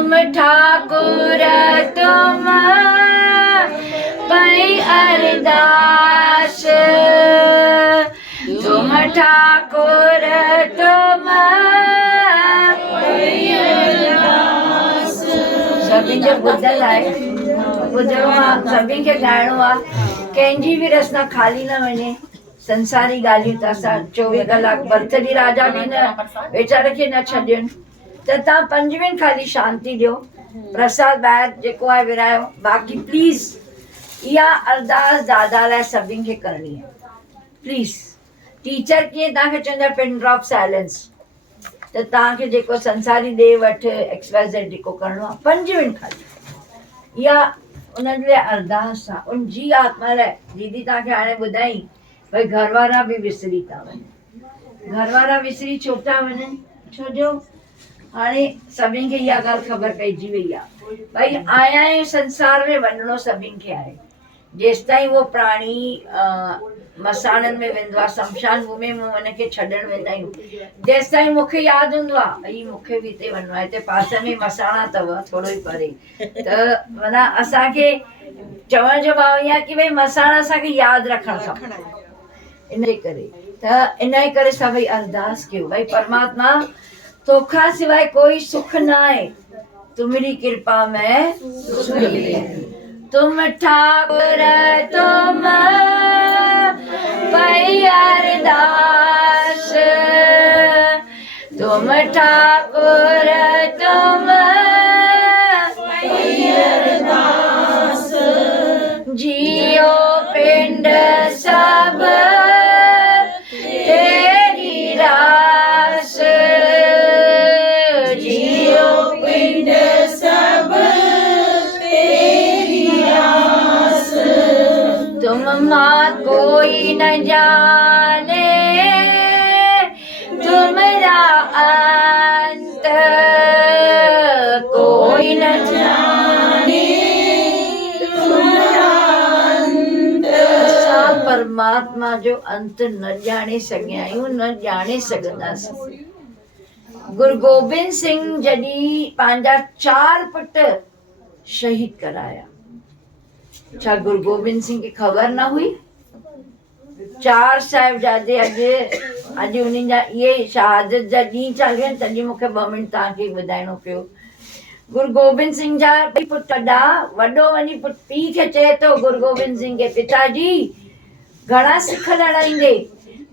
तुम ठाकुर तुम पई अरदास, तुम ठाकुर तुम पई अरदास। सभिनि जो ॿुधल आहे, ॿुधणो आहे, सभिनि खे ॻाइणो आहे, कंहिंजी बि रसना खाली न वञे। संसारी ॻाल्हियूं त असां 24 कलाक भरतरी राजा बि न वीचारे खे न छॾियनि, त तव्हां 5 मिंट खाली शांती ॾियो, प्रसाद ॿाहिरि जेको आहे विरायो। बाक़ी प्लीज़ इहा अरदास दादा लाइ सभिनि खे करणी आहे, प्लीज़। टीचर कीअं तव्हांखे चवंदा पिन ड्रॉप साइलेंस, त तव्हांखे जेको संसारी ॾे वठि XYZ जेको करिणो आहे 5 मिंट खाली इहा उन्हनि लाइ अरदास आहे, उनजी आत्मा लाइ। दीदी तव्हांखे हाणे ॿुधाई भई घर वारा बि विसरी था वञनि, घर वारा विसरी छो था वञनि, छो जो हाणे सभिनि खे इहा ॻाल्हि ख़बर पइजी वई आहे भई आया आहियूं संसार में, वञिणो सभिनि खे आहे। जेसि ताईं उहो प्राणी मसाणनि में वेंदो आहे, शमशान भूमि में हुनखे छॾणु वेंदा आहियूं, जेसि ताईं मूंखे यादि हूंदो आहे भई मूंखे बि हिते वञिणो आहे, हिते पासे में मसाणा अथव थोरो ई परे, त माना असांखे चवण जो भाव इहा की भई मसाणा असांखे यादि रखणु खपे। इन करे त इन करे सभई अरदास कयो भई परमात्मा तोखां सिवाय कोई सुख न आहे, तुम्हारी कृपा में सुख मिले। तुम ठाकुर तुम पई अरदास, तुम ठाकुर तुम पई अरदास। जियो पिंड सब तेरी रास, जियो पिंड सब तेरी रास। तुम माँ कोई न जाने तुमरा अंत, कोई न जाने तुमरा अंत। असां परमात्मा जो अंत न ॼाणे सघिया आहियूं, न ॼाणे सघंदासीं। गुरु गोबिंद सिंह जॾहिं पंहिंजा 4 पुट शहीद कराया, छा गुरु गोबिंद सिंह खे ख़बर न हुई? 4 साहिबजादे अॼु उन्हनि जा इहे शहादत जा ॾींहं चालू आहिनि, तॾहिं मूंखे 2 मिंट तव्हांखे ॿुधाइणो पियो। गुरु गोबिंद सिंह जा पुट वॾो वञी पीउ खे चए थो गुरु गोबिंद सिंह खे, पिताजी घणा सिख लड़ाईंदे,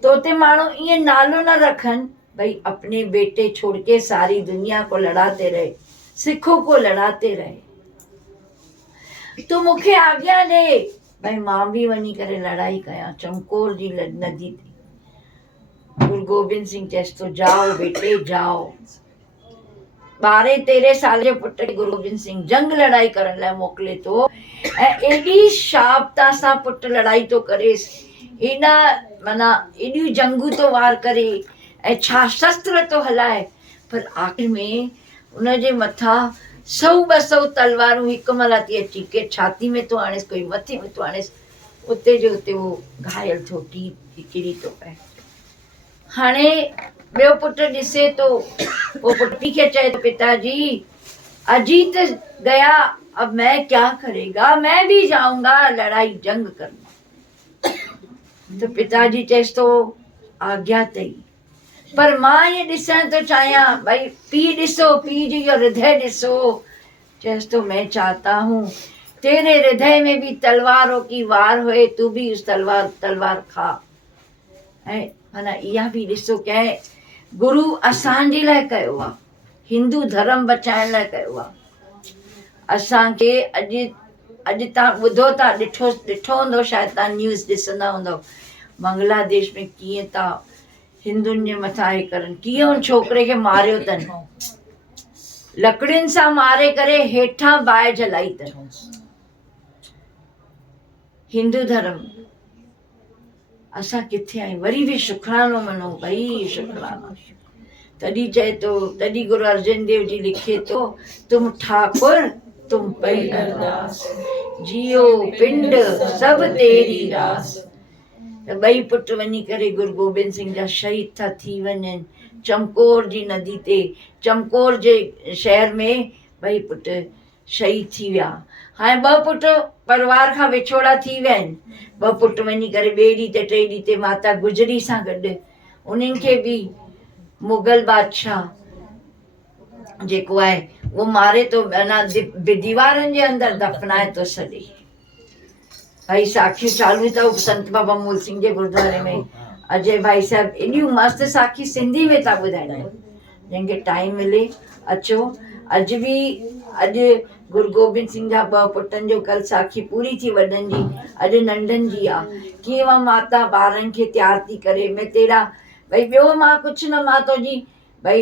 तोते माण्हू ईअं नालो न रखनि भाई अपने बेटे छोड़ के सारी दुनिया को लड़ाते रहे, सिखों को लड़ाते रहे, तूं मूंखे आज्ञा ॾे भाई मां बि वञी करे लड़ाई कयां चमकौर जी नदी ते। गुरु गोबिंद सिंह चएसि थो जाओ बेटे जाओ। 12-13 साल जे पुट खे गुरु गोबिंद सिंह जंग लड़ाई करण लाइ मोकिले थो, ऐं एॾी शाबता सां पुट लड़ाई थो करेसि, एॾा माना एॾियूं जंगूं थो वार करे ऐं छा शस्त्र थो हलाए, पर आख़िर में उनजे मथां 100-200 तलवारूं हिकु महिल थी अची, के छाती में थो आणेसि, कोई मथे में थो आणेसि, उते जो उते उहो घायल थो थी किरी थो पए। हाणे ॿियो पुटु ॾिसे थो, पोइ पुटी खे चए थो पिताजी अजीत गया अब मैं क्या करेगा, मैं भी जाऊंगा लड़ाई जंग करने। तो पिताजी चएसि थो आज्ञा अथई, पर मां ये ॾिसण थो चाहियां भाई पीउ ॾिसो, पीउ जी हृदय ॾिसो। चएसि थो मैं चाहता हूँ तेरे हृदय में भी तलवारों की वार होए, तू भी उस तलवार खा। ऐं माना इहा बि ॾिसो कंहिं गुरु असांजे लाइ कयो आहे, हिंदू धर्म बचाइण लाइ कयो आहे। असांखे अॼु तव्हां ॿुधो था, ॾिठो हूंदो शायदि, तव्हां न्यूज़ ॾिसंदा हूंदव बांग्लादेश में कीअं था हिंदुनि जे मथां हे करनि, कीअं उन छोकिरे खे मारियो अथनि, लकड़ियुनि सां मारे करे हेठां बाहि जलाई अथनि। हिंदू धर्म असां किथे आहियूं? वरी बि शुक्रानो मनो भई, शुक्रानो। तॾहिं चए थो, तॾहिं गुरु अर्जन देव जी लिखे थो तुम ठाकुर तुम पई अरदास, जियो पिंड सब तेरी रास। त 2 पुट वञी करे गुरु गोबिंद सिंह जा शहीद था थी वञनि चमकौर जी नदी ते। चमकौर जे शहर में ॿई पुट शहीद थी विया। हाणे 2 पुट परिवार खां विछोड़ा थी विया आहिनि। 2 पुट वञी करे ॿिए ॾींहं ते 3 ॾींहं ते माता गुजरी सां गॾु उन्हनि खे बि मुगल बादशाह जेको आहे उहो मारे थो, अञा दीवारनि जे अंदरि दफ़नाए थो छॾे। भाई साखियूं चालू अथव संत बाबा मूल सिंह जे गुरुद्वारे में। अजय भाई साहब एॾियूं मस्तु साखी सिंधी में था ॿुधाइनि। जंहिंखे टाइम मिले अचो। अॼु बि अॼु गुरु गोबिंद सिंह जा 2 पुटनि जो कल साखी पूरी थी, वॾनि जी, अॼु नंढनि जी आहे। कीअं मां माता ॿारनि खे तयारु थी करे, मैं तेरा भई ॿियो मां कुझु न, मां तुंहिंजी भई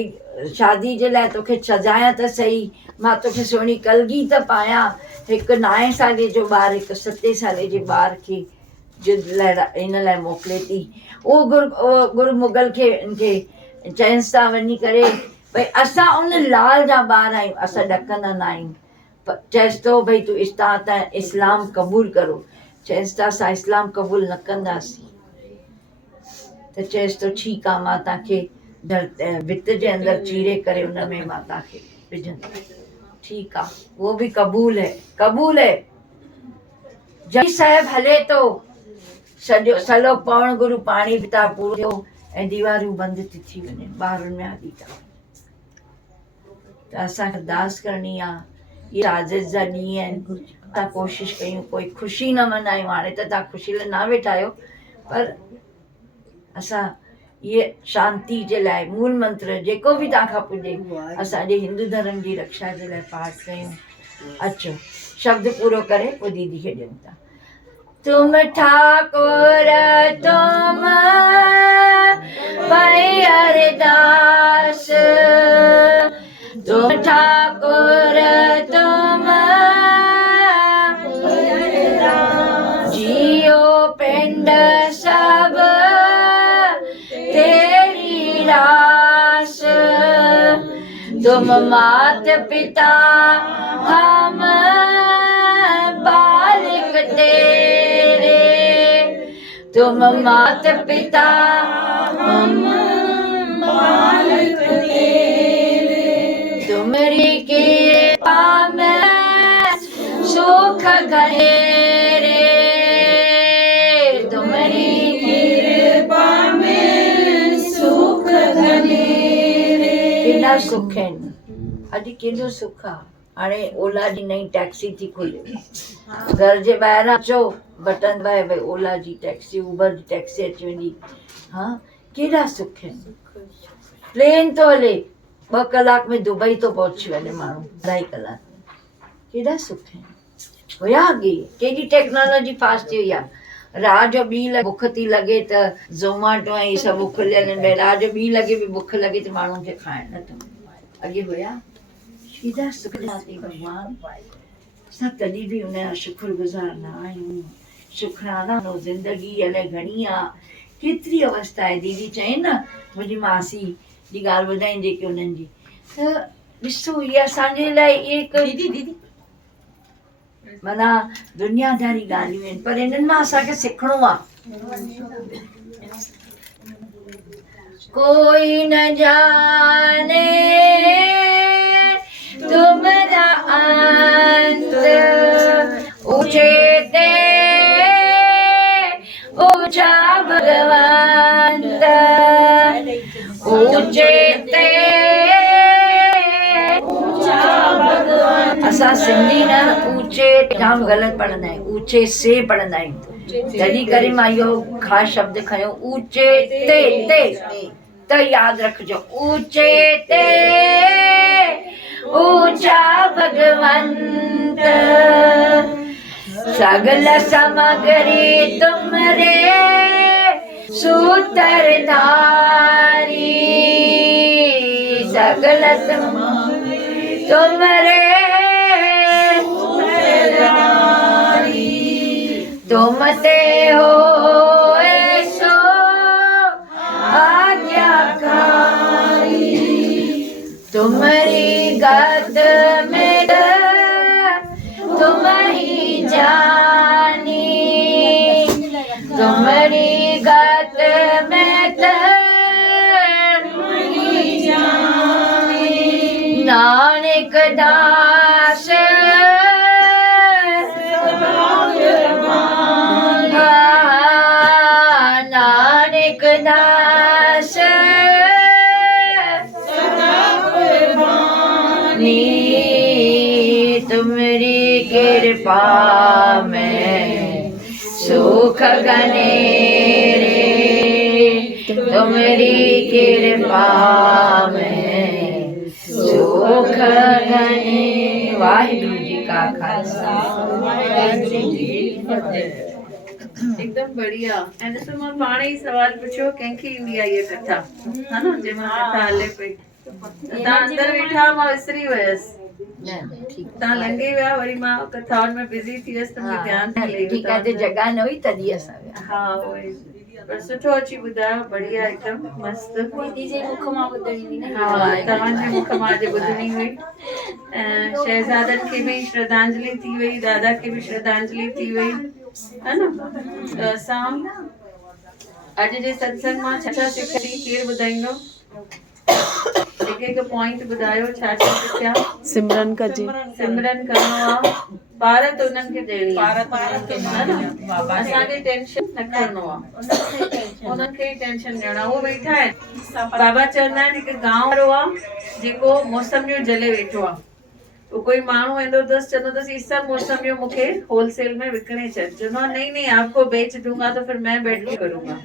शादी जे लाइ तोखे सजायां त सही, मां तोखे सुहिणी कलगी त पायां। हिकु 9 साले जो ॿारु हिकु 7 साले जे ॿार खे जुद लाइ इन लाइ मोकिले थी। उहो गुरु मुगल खे इनखे चइन्स था वञी करे भई असां उन लाल जा ॿार आहियूं, असां ॾकंदा न आहियूं। चएसि थो भई तूं तव्हां इस्लाम क़बूल करो। चएसि था असां इस्लाम क़बूल न कंदासीं। त चएसि थो ठीकु आहे, मां तव्हांखे भित जे अंदरि चीरे करे उन में मां तव्हांखे विझंदमि। ठीकु आहे, उहो बि क़बूल है, क़बूल है। जय साहिब हले थो, सॼो सलो पवण गुरु पाणी पिता पूरो थियो ऐं दीवारूं बंदि थी वञनि, ॿारनि में हली था। त असांखे अरदास करणी आहे। इहे आज़ाद जा ॾींहं आहिनि, असां कोशिशि कयूं कोई ख़ुशी न मल्हायूं। हाणे त तव्हां ख़ुशी लाइ न वेठा आहियो, पर असां इहे शांति जे लाइ मूल मंत्र जेको बि तव्हांखां पुॼे असांजे हिंदू धर्म जी रक्षा जे लाइ पाठ कयूं। अचो शब्द पूरो करे पोइ दीदी खे ॾियूं था। तुम ठाकुर तुम भई अरदास, तुम ठाकुर तुम जियो पिंड सब तेरी रास, तुम मात पिता हम बालक तेरे, तुम मात पिता हम बालक तेरे, तुम्हारी कृपा में सुख घनेरे, तुम्हारी कृपा में सुख घनेरे। केॾा सुख आहिनि, अॼु केॾो सुख आहे। हाणे ओला जी नई टैक्सी थी खुले, घर जे ॿाहिरां अचो बटन दबाए भई ओला जी टैक्सी, उबर जी टैक्सी अची वेंदी। हा, केॾा सुख आहिनि। प्लेन थो हले, 2 कलाक में दुबई थो पहुची वञे माण्हू, 2.5 कलाक। केॾा सुख आहिनि। हुया अॻे केॾी टेक्नोलॉजी फास्ट थी वई आहे। रात जो 2 लॻे बुख थी लॻे त ज़ोमाटो ऐं सभु खुलियल आहिनि। रात जो 2 लॻे बि बुख लॻे त माण्हुनि खे खाइण नथो मिले। अॻे हुया केॾा सुख ॾिनाथई भॻवान। असां तॾहिं बि हुनजा शुक्रगुज़ार न आहियूं। शुक्राना नो ज़िंदगी अलाए घणी आहे, केतिरी अवस्था आहे। दीदी चई न मुंहिंजी मासी जी ॻाल्हि ॿुधाईं जेकी उन्हनि जी, त ॾिसो इहे असांजे लाइ दीदी माना दुनियादारी ॻाल्हियूं आहिनि, पर इन्हनि मां असांखे सिखणो आहे। कोई न जाने तुमरा अंत, ऊंचे ते ऊंचा भगवंत, ऊंचे ते ऊंचा भगवंत। असां सिंधी न ऊंचे जाम ग़लति पढ़ंदा आहियूं, ऊंचे से पढ़ंदा आहियूं। तॾहिं करे मां इहो ख़ासि शब्द खयो, ऊंचे ते त यादि रखिजो, ऊंचे ते ऊंचा भगवंत, सगल समगरी तुमरे सूत्रधारी, सगल तुमरे तुम ते हो ऐसो आज्ञाकारी, तुम्हारी गद में तुम ही जानी, तुम्हारी गद में तुम ही जानी। नानक दास नानक दास तुमरी कृपा में सुख गने रे, तुमरी कृपा में सुख गने। वाहिगुरु जी का खालसा, वाहिगुरु जी फतेह। एकदम बढ़िया। ऐं ॾिसो मां पाण ई सवाल पुछियो कंहिंखे ईंदी आहे इहा कथा, हा न, जंहिंमहिल कथा हले पई तव्हां अंदर वेठा मां विसरी वयसि, तव्हां लंघे विया, वरी मां कथाउनि में बिज़ी थी वियसि त मूंखे ध्यानु थी लही ठीक आहे, जगह न हुई तॾहिं असां विया। हा उहोई, पर सुठो अची ॿुधायो, बढ़िया एकदम मस्त। दीदी जे मुख मां ॿुधणी हुई न। हा तव्हांजे मुख मां अॼु ॿुधणी हुई। ऐं शहज़ादनि खे बि श्रद्धांजलि थी वई, दादा खे बि श्रद्धांजलि थी वई, है न। त असां अॼु जे सत्संग मां छा छा सिखी, केरु ॿुधाईंदो? हिकु पॉइंट ॿुधायो, छा छा सिखिया? सिमरन कजे, सिमरन करणो आहे, भारत उन्हनि खे ॾियणी आहे, असांखे टेंशन न करणो आहे, उन्हनि खे टेंशन ॾियणो आहे। उहो वेठा आहिनि, बाबा चवंदा आहिनि हिकु गांव वारो आहे जेको मौसमियूं जले वेठो आहे। तो कोई माण्हू वेंदो अथसि, चवंदो अथसि ही सभु मौसमियूं मूंखे होलसेल में विकिणे छॾ। चवंदो आहे नहीं नहीं आपको बेच दूंगा तो फिर मैं बैठ के करूंगा।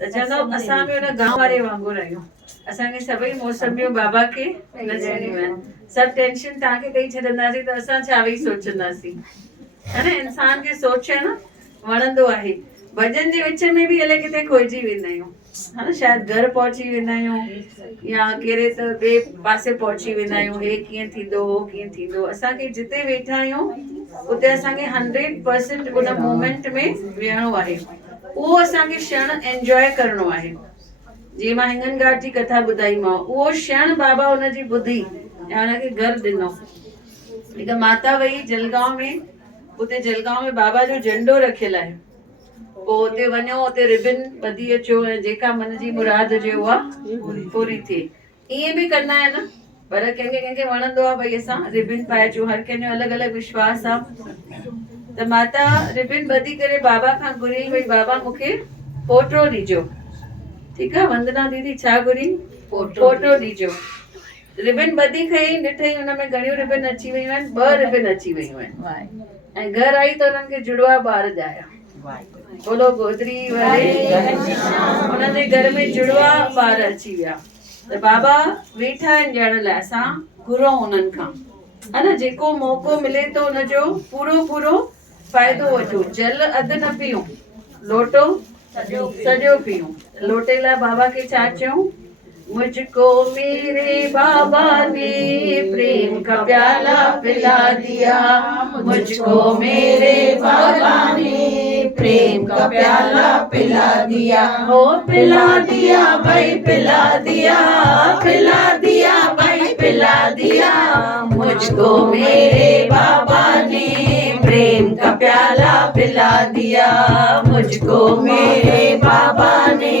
त चवंदो असां बि हुन गांव वारे वांगुरु आहियूं, असांखे सभई मौसमियूं बाबा खे न ॾियणियूं आहिनि। सभु टेंशन तव्हांखे ॾेई छॾंदासीं त असां छा वेही सोचंदासीं, है न। इंसान खे सोचणु वणंदो आहे। भॼन जे विच में बि अलाए किथे खोइजी वेंदा आहियूं, है न। शायदि घर पहुची वेंदा आहियूं या कहिड़े त ॿिए पासे पहुची वेंदा आहियूं, हे कीअं थींदो हो कीअं थींदो। असांखे जिते वेठा आहियूं उते असांखे 100% उन मोमेंट में विहणो आहे, उहो असांखे क्षण एंजॉय करणो आहे। जीअं मां हिंगन घाट जी कथा ॿुधाईमांव, उहो क्षण बाबा हुनजी ॿुधी ऐं हुनखे घर ॾिनो। हिकु माता वई जलगांव में, उते जलगांव में बाबा जो झंडो रखियल आहे। पोइ उते वञो, उते रिबन ॿधी अचो ऐं जेका मन जी मुराद हुजे उहा पूरी थिए। ईअं बि कंदा आहिनि, पर कंहिंखे कंहिंखे वणंदो आहे भई असां रिबन पाए अचूं, हर कंहिंजो अलॻि अलॻि विश्वास आहे। त माता रिबन ॿधी करे बाबा खां घुरी भई बाबा मूंखे फोटो ॾिजो। ठीकु आहे, वंदना दीदी छा घुरी? फोटो ॾिजो। रिबन ॿधी खई, ॾिठई हुन में घणियूं रिबन अची वियूं आहिनि, 2 रिबन अची वियूं आहिनि। ऐं घर आई त हुननि खे जुड़वा ॿार ॼाया। बोलो गोदरी वारे, हुननि जे घर में जुड़वा ॿार अची विया। त बाबा वेठा आहिनि ॼण लाइ, असां घुरूं उन्हनि खां, है न। जेको मौक़ो मिले थो हुनजो पूरो पूरो फ़ाइदो वठो। जल अधु न पीऊं, लोटो सॼो पीऊं। लोटे लाइ बाबा खे छा चयूं? मुझको मेरे बाबा ने प्रेम का प्याला पिला दिया, मुझको मेरे बाबा ने प्रेम का प्याला पिला दिया, हो पिला दिया भाई पिला दिया, पिला दिया भाई पिला दिया, मुझको मेरे बाबा ने प्रेम का प्याला पिला दिया, मुझको मेरे बाबा ने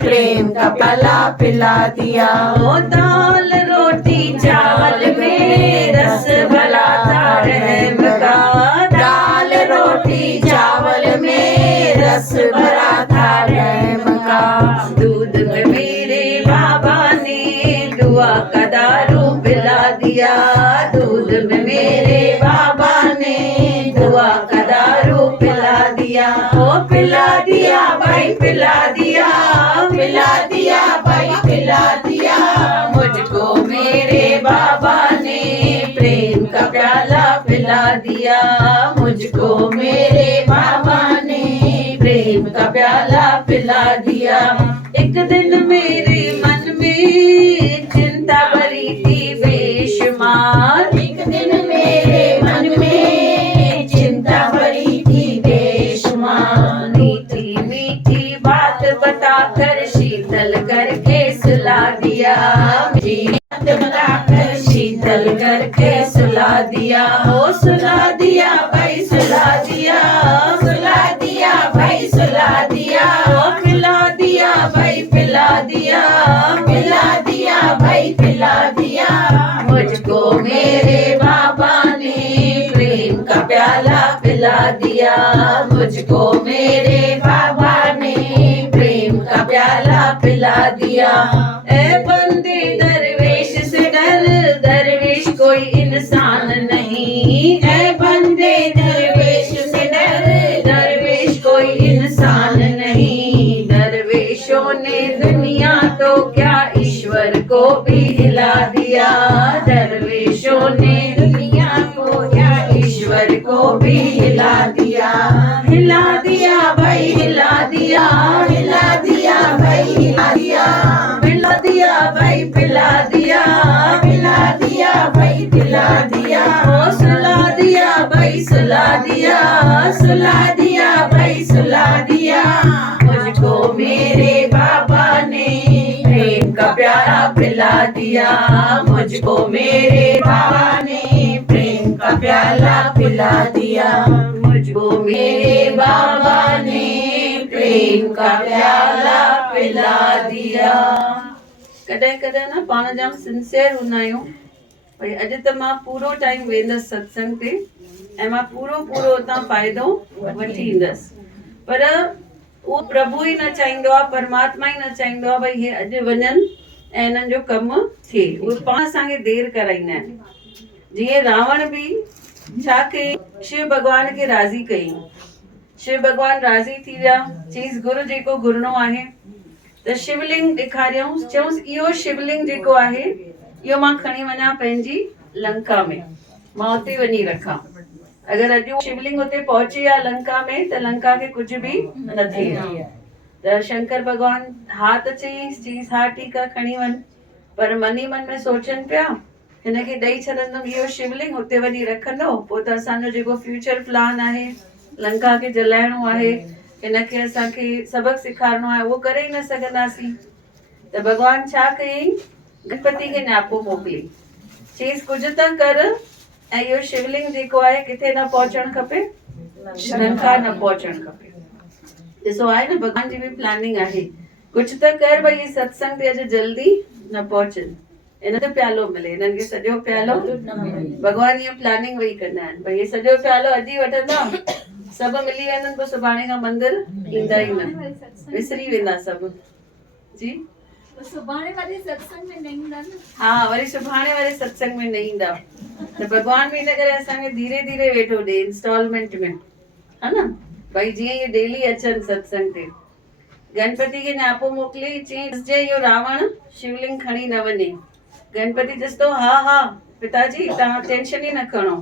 प्रेम का प्याला पिला दिया। ओ दाल रोटी चावल में रस भला था रहम का, दाल रोटी चावल में रस भरा था रहम का, दूध में मेरे बाबा ने दुआ का दारू पिला दिया, दूध में मेरे बाबा ने दुआ का दारू पिला दिया, ओ पिला दिया भाई पिला दिया, पिला दिया भाई पिला दिया, मुझको मेरे बाबा ने प्रेम का प्याला पिला दिया, मुझको मेरे बाबा ने प्रेम का प्याला पिला दिया। एक दिन मेरे मन में चिंता भरी थी बेशुमार, एक दिन मेरे मन में चिंता भरी थी बेशुमार, मीठी मीठी बात बताकर शीतल करके सुला दिया, बात बताकर शीतल करके सुला दिया, हो सुला दिया भाई सुला दिया, सुला दिया भाई सुला दिया, हो पिला दिया भाई पिला दिया, पिला दिया भाई पिला दिया, मुझको मेरे बाबा दिया, मुझको मेरे बाबा ने प्रेम का प्याला पिला दिया। ए बंदे दरवेश से डर, दरवेश कोई इंसान नहीं। ए बंदे दरवेश से डर, दरवेश कोई इंसान नहीं। दरवेशों ने दुनिया तो क्या ईश्वर को भी हिला दिया। दरवेशों ने दुनिया को क्या ईश्वर को भी हिला दिया। हिला दिया भाई हिला दिया, हिला दिया भाई हिला दिया, पिला दिया भाई पिला दिया, पिला दिया भाई पिला दिया। ओ सुला दिया भाई सुला दिया, सुला दिया भाई सुला दिया। मुझको मेरे बाबा ने प्रेम का प्याला पिला दिया। मुझको मेरे बाबा ने प्रेम का प्याला पिला दिया। मुझको मेरे बाबा ने प्रेम का प्याला पिला दिया। कॾहिं कॾहिं न पाण जाम सिंसियर हूंदा आहियूं भई अॼु त मां पूरो टाइम वेंदसि सत्संग ते ऐं मां पूरो पूरो उतां फ़ाइदो वठी ईंदसि, पर उहो प्रभु ई न चाहींदो आहे, परमात्मा ई न चाहींदो आहे भई हे अॼु वञनि ऐं हिननि जो कमु थिए। उहे पाण असांखे देरि कराईंदा आहिनि। जीअं रावण बि छा कई, शिव भॻवान खे राज़ी कई। शिव भॻवान राज़ी थी विया, चईंसि गुरु जेको घुरणो आहे त शिवलिंग ॾेखारियऊंसि। चयूंसि इहो शिवलिंग जेको आहे इहो मां खणी वञा पंहिंजी लंका में, मां उते वञी रखां। अगरि अॼु शिवलिंग उते पहुची आहे लंका में त लंका खे कुझु बि न थिए। त शंकर भॻवान हा त चईंसि हा ठीकु आहे खणी वञ, पर मन ई मन में सोचनि पिया हिनखे ॾेई छॾंदमि इहो शिवलिंग, हुते वञी रखंदो, पोइ त असांजो जेको फ्यूचर प्लान आहे लंका खे जलाइणो आहे, हिनखे असांखे सबक़ सेखारणो आहे, उहो करे ई न सघंदासीं। त भॻवान छा कयईं, गणपति खे न्यापो मोकिली, चईंसि कुझु त कर ऐं इहो शिवलिंग जेको आहे किथे न पहुचणु खपे, लंका न पहुचणु खपे। ॾिसो आहे न भॻवान जी बि प्लानिंग आहे, कुझु त कर भई इहे सत्संग ते अॼु जल्दी न पहुचनि, इन ते प्यालो मिले, हिननि खे सॼो प्यालो भॻवान इहा प्लानिंग वेही कंदा आहिनि भई हे सॼो प्यालो अॼु ई वठंदा, सभु मिली वेंदनि, पोइ सुभाणे खां मंदिर ईंदा ई न, विसरी वेंदा सभु। जी सुभाणे वारे सत्संग में न ईंदा न। हा, वरी सुभाणे वारे सत्संग में न ईंदा। त भॻवान बि इन करे असांखे धीरे धीरे वेठो ॾे इंस्टॉलमेंट में, हा न, भई जीअं इहे डेली अचनि सत्संग ते। गणपति खे न्यापो मोकिले, चईं जे इहो रावण शिवलिंग खणी न वञे। गणपति चयसि थो हा हा पिताजी तव्हां टेंशन ई न खणो।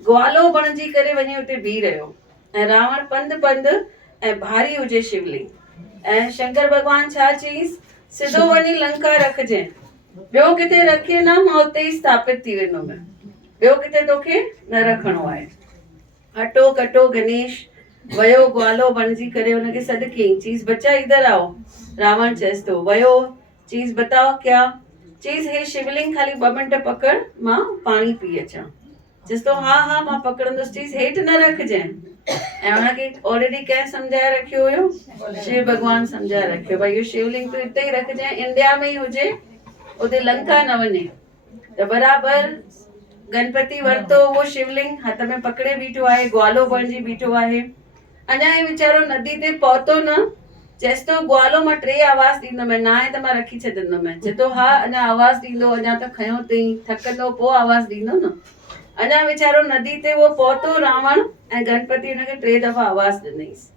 ग्वालो बणिजी करे वञी उते बीह रहियो ऐं रावण पंधु पंधु ऐं भारी हुजे शिवलिंग। ऐं शंकर भॻवान छा चईंसि, सिधो वञी लंका रखजांइ, ॿियो किथे रखे न, मां उते ई स्थापित थी वेंदुमि, ॿियो किथे तोखे न रखणो आहे। हटो कटो गणेश वयो ग्वालो बणिजी करे हुनखे सॾु कयईं, चीज़ बच्चा इधर आओ। रावण चयसि थो वयो, चीज़ बताओ क्या, चीज़ हे शिवलिंग खाली 2 मिंट पकड़, मां पाणी पी अचां। चयसि थो हा हा मां पकड़ंदुसि, चीज़ हेठि न रखजांइ। ऐं हुनखे ऑलरेडी कंहिं सम्झाए रखियो हुयो, शिव भॻवान सम्झाए रखियो भई इहो शिवलिंग तूं हिते ई रखजांइ, इंडिया में ई हुजे, उते लंका न वञे। त बराबरि गणपति वरितो उहो शिवलिंग, हथ में पकड़े बीठो आहे, ग्वालो बणिजी बीठो आहे। अञा हे वीचारो नदी ते पहुतो न, चयसि थो ग्वालो मां 3 आवाज़ ॾींदुमि, न आहे त मां रखी छॾंदुमि। चए थो हा अञा आवाज़ ॾींदो, अञा त खयों अथई, थकंदो पोइ आवाज़ ॾींदो न। अञा वीचारो नदी ते उहो पहुतो रावण, ऐं गणपति हुनखे 3 दफ़ा आवाज़ ॾिनईंसि,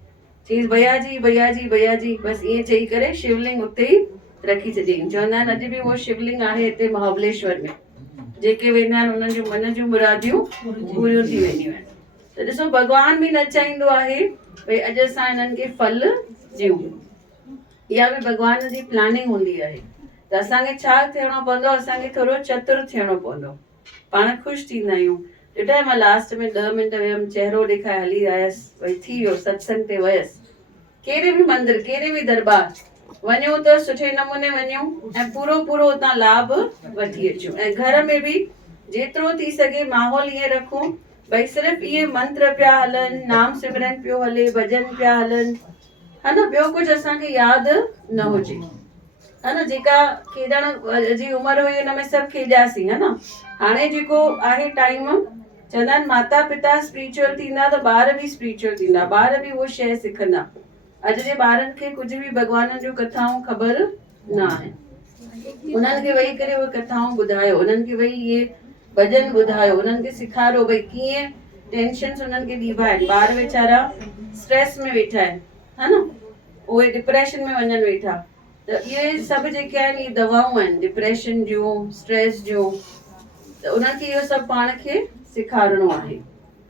चईंसि भैया जी भैया जी भैया जी, बसि ईअं चई करे शिवलिंग उते ई रखी छॾियईं। चवंदा आहिनि अॼु बि उहो शिवलिंग आहे हिते महाबलेश्वर में, जेके वेंदा आहिनि उन्हनि जूं मन जूं मुरादियूं पूरियूं थी वेंदियूं आहिनि। त ॾिसो भॻवान बि न चाहींदो आहे भई अॼु असां हिननि खे फल ॾियूं, इहा बि भॻवान जी प्लानिंग हूंदी आहे। त असांखे छा थियणो पवंदो, असांखे थोरो चतुर थियणो पवंदो। पाण ख़ुशि थींदा आहियूं, ॾिठो आहे मां लास्ट में 10 मिंट वियमि, चहिरो ॾेखारे हली आयसि, भई थी वियो सत्संग ते वयसि। कहिड़े बि मंदिर, कहिड़े बि दरबार वञूं त सुठे नमूने वञूं ऐं पूरो पूरो उतां लाभ वठी अचूं। ऐं घर में बि जेतिरो थी सघे माहौल ईअं रखूं भई सिर्फ़ु इहे मंत्र पिया हलनि, नाम सिमरन पियो हले, भॼन पिया हलनि, हा न, ॿियो कुझु असांखे यादि न हुजे, हा न। जेका खेॾण जी उमिरि हुई हुन में सभु खेॾियासीं, हा न। हाणे जेको आहे टाइम, चवंदा आहिनि माता पिता स्पिरिचुअल थींदा त ॿार बि स्पिरिचुअल थींदा, ॿार बि उहो शइ सिखंदा। अॼु जे ॿारनि खे कुझु बि भॻवान जूं कथाऊं ख़बर न आहे। उन्हनि खे वेही करे उहे कथाऊं ॿुधायो, उन्हनि खे वेही इहे भॼन ॿुधायो, उन्हनि खे सेखारियो भई कीअं टेंशन्स उन्हनि खे ॾिबा आहिनि। ॿार वेचारा स्ट्रेस में वेठा आहिनि, है न, उहे डिप्रेशन में वञनि वेठा। त इहे सभु जेके आहिनि इहे दवाऊं आहिनि डिप्रेशन जूं, स्ट्रेस जूं। त उन्हनि खे इहो सभु पाण खे सेखारिणो आहे।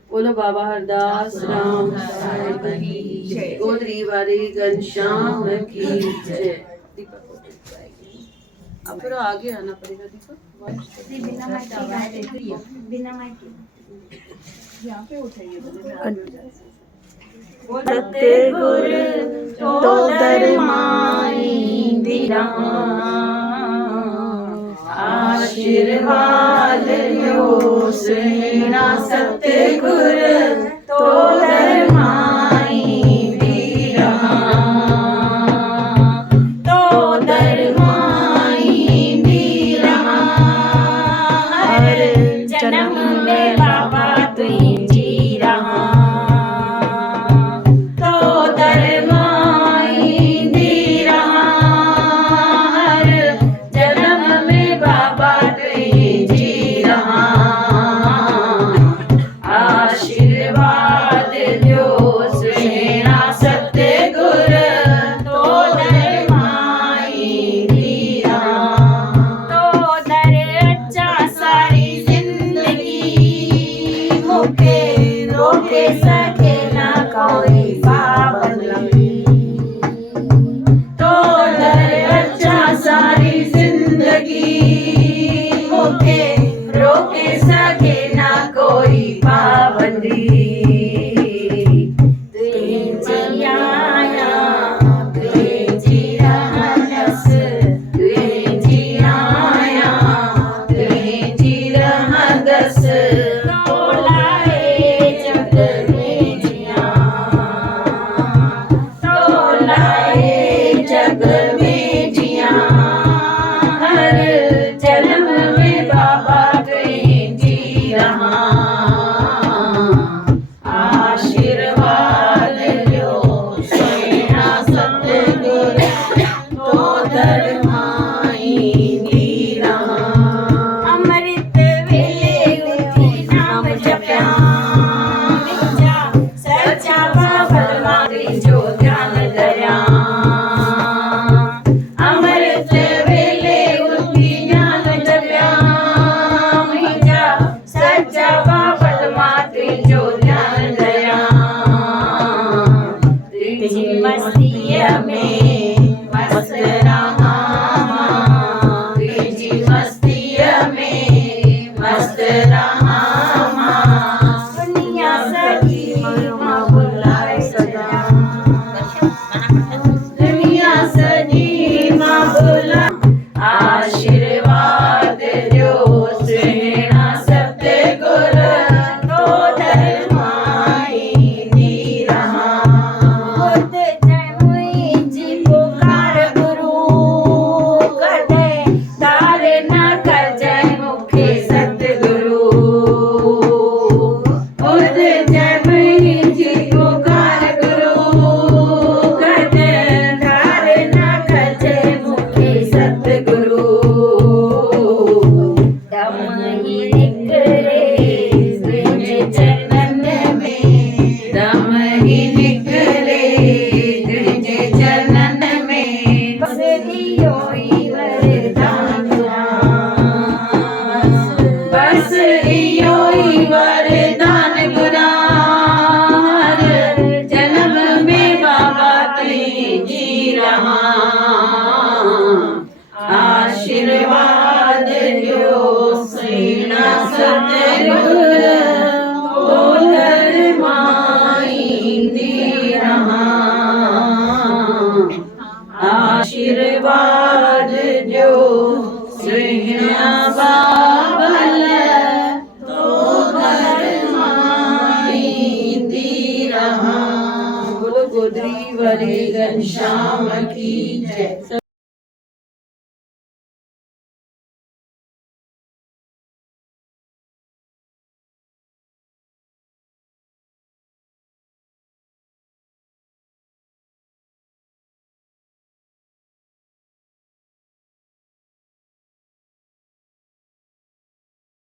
बोलो बाबा हरदास राम साहिब की जय, गोदरी वारे घनश्याम की जय। अब फिर आगे आना पड़ेगा। दीपक बिना माइक के बिना माइक के यहाँ पे उठाइए। सतगुर तो दरमाई दिरा, आशीर्वाद लो सेना। सतगुर तो दरमाई दिरा, तो दरमाई दिरा। हर जन्म में बाबा तुई जी रहा, आशीर्वाद लो सेना सतगुर बोलर माईंदी रहा। आशीर्वाद जो सेना बाबल बोलर माईंदी रहा। बोलो गोदरी वाले घनश्याम की जय।